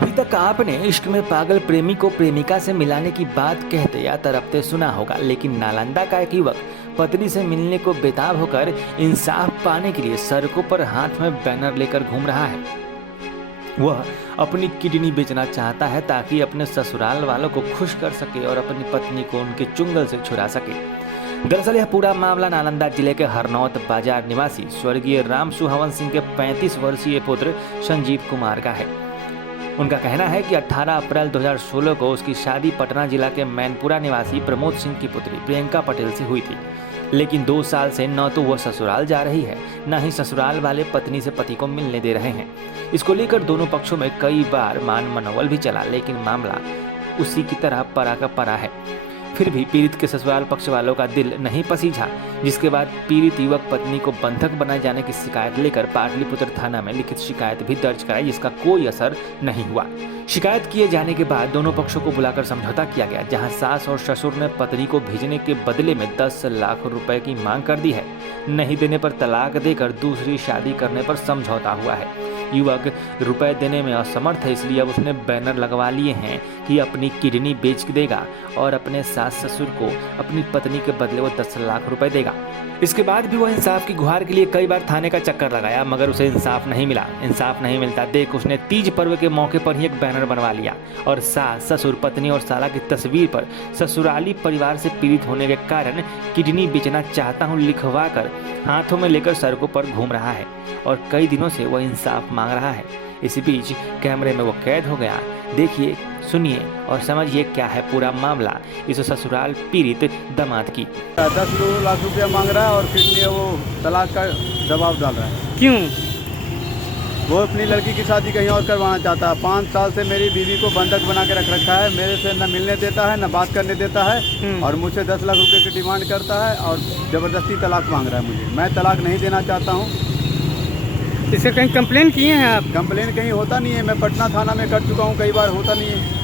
अभी तक आपने इश्क में पागल प्रेमी को प्रेमिका से मिलाने की बात कहते या तड़पते सुना होगा, लेकिन नालंदा का एक युवक पत्नी से मिलने को बेताब होकर इंसाफ पाने के लिए सड़कों पर हाथ में बैनर लेकर घूम रहा है। वह अपनी किडनी बेचना चाहता है ताकि अपने ससुराल वालों को खुश कर सके और अपनी पत्नी को उनके चुंगल से छुड़ा सके। दरअसल यह पूरा मामला नालंदा जिले के हरनौत बाजार निवासी स्वर्गीय राम सुहावन सिंह के 35 वर्षीय पुत्र संजीव कुमार का है। उनका कहना है कि 18 अप्रैल 2016 को उसकी शादी पटना जिला के मैनपुरा निवासी प्रमोद सिंह की पुत्री प्रियंका पटेल से हुई थी, लेकिन 2 साल से न तो वह ससुराल जा रही है, न ही ससुराल वाले पत्नी से पति को मिलने दे रहे हैं। इसको लेकर दोनों पक्षों में कई बार मान मनोवल भी चला, लेकिन मामला उसी की तरह परा का परा है। फिर भी पीड़ित के ससुराल पक्ष वालों का दिल नहीं पसीझा, जिसके बाद पीड़ित युवक पत्नी को बंधक बनाए जाने की शिकायत लेकर पाटलिपुत्र थाना में लिखित शिकायत भी दर्ज कराई, जिसका कोई असर नहीं हुआ। शिकायत किए जाने के बाद दोनों पक्षों को बुलाकर समझौता किया गया, जहां सास और ससुर ने पत्नी को भेजने के बदले में 10 लाख रुपए की मांग कर दी है। नहीं देने पर तलाक देकर दूसरी शादी करने पर समझौता हुआ है। युवक रुपए देने में असमर्थ है, इसलिए अब उसने बैनर लगवा लिए हैं कि अपनी किडनी बेच देगा और अपने सास ससुर को अपनी पत्नी के बदले वो 10 लाख रुपए देगा। इसके बाद भी वह इंसाफ की गुहार के लिए कई बार थाने का चक्कर लगाया, मगर उसे इंसाफ नहीं मिला। इंसाफ नहीं मिलता देख उसने तीज पर्व के मौके पर ही एक बैनर बनवा लिया और सास ससुर पत्नी और साला की तस्वीर पर ससुराली परिवार से पीड़ित होने के कारण किडनी बेचना चाहता हूँ लिखवा कर हाथों में लेकर सड़कों पर घूम रहा है और कई दिनों से वह इंसाफ मांग रहा है। इसी बीच कैमरे में वो कैद हो गया। देखिए, सुनिए और समझिए क्या है पूरा मामला इस ससुराल पीड़ित दामाद की। 10 लाख रुपया मांग रहा है और फिर वो तलाक का दबाव डाल रहा है। क्यों? वो अपनी लड़की की शादी कहीं और करवाना चाहता है। 5 साल से मेरी बीवी को बंधक बना के रख रखा है। मेरे से न मिलने देता है, न बात करने देता है और मुझसे 10 लाख रुपए की डिमांड करता है और ज़बरदस्ती तलाक मांग रहा है मुझे। मैं तलाक नहीं देना चाहता हूँ। इसे कहीं कंप्लेन किए हैं आप? कंप्लेन कहीं होता नहीं है। मैं पटना थाना में कर चुका हूँ, कई बार होता नहीं है।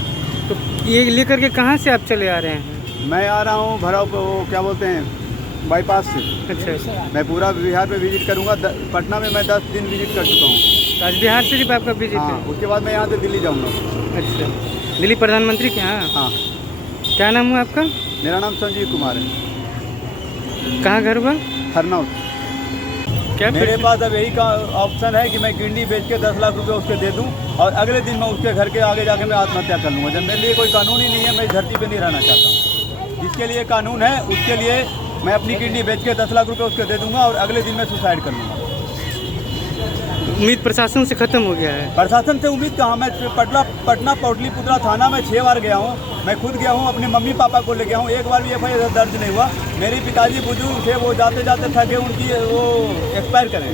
तो ये लेकर के कहाँ से आप चले आ रहे हैं? मैं आ रहा हूँ भराव को, वो क्या बोलते हैं, बाईपास से। अच्छा। मैं पूरा बिहार में विजिट करूँगा। पटना में मैं 10 दिन विजिट कर चुका हूँ। आज बिहार से आपका विजिट है? उसके बाद मैं यहाँ से दिल्ली जाऊँगा। अच्छा, दिल्ली प्रधानमंत्री के यहाँ? हाँ। क्या नाम हुआ आपका? मेरा नाम संजीव कुमार है। कहाँ घर हुआ? हरनौत। क्या मेरे पास अब यही का ऑप्शन है कि मैं किडनी बेच के 10 लाख रुपए उसके दे दूं और अगले दिन मैं उसके घर के आगे जाके मैं आत्महत्या कर लूँगा। जब मेरे लिए कोई कानून ही नहीं है, मैं धरती पे नहीं रहना चाहता हूँ। जिसके लिए कानून है उसके लिए मैं अपनी किडनी बेच के 10 लाख रुपए उसके दे दूंगा और अगले दिन मैं सुसाइड कर लूँगा। उम्मीद प्रशासन से खत्म हो गया है? प्रशासन से उम्मीद कहाँ। मैं पटना पाटलिपुत्र थाना में 6 बार गया हूँ। मैं खुद गया हूँ, अपने मम्मी पापा को ले गया हूँ। एक बार भी FIR दर्ज नहीं हुआ। मेरे पिताजी बुजुर्ग थे, वो जाते जाते थके, उनकी वो एक्सपायर करें।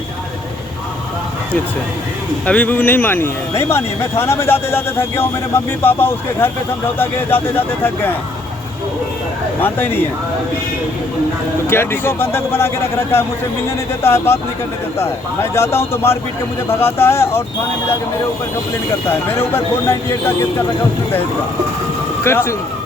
अच्छा, अभी भी नहीं मानी है? नहीं मानी। मैं थाना में जाते जाते थक गया हूँ। मेरे मम्मी पापा उसके घर पे समझौता के जाते जाते थक गए हैं, मानता ही नहीं है। तो क्या को बंधक बना के रख रखा है, मुझसे मिलने नहीं देता है, बात नहीं करने देता है। मैं जाता हूँ तो मार पीट के मुझे भगाता है और थाने में जाके मेरे ऊपर कंप्लेन करता है। मेरे ऊपर 498 का केस कर रखा है उसने दहेज का।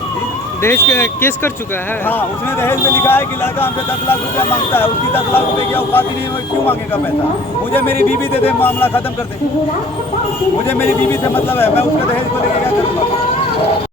दहेज का केस कर चुका है? हाँ, उसने दहेज में लिखा है कि लड़का हमसे 10 लाख रुपया मांगता है। उसकी 10 लाख रुपये की औकात ही नहीं है, क्यों मांगेगा पैसा? मुझे मेरी बीवी दे दे, मामला खत्म कर दे। मुझे मेरी बीवी से मतलब है, मैं उसके दहेज को लेके क्या करूँगा?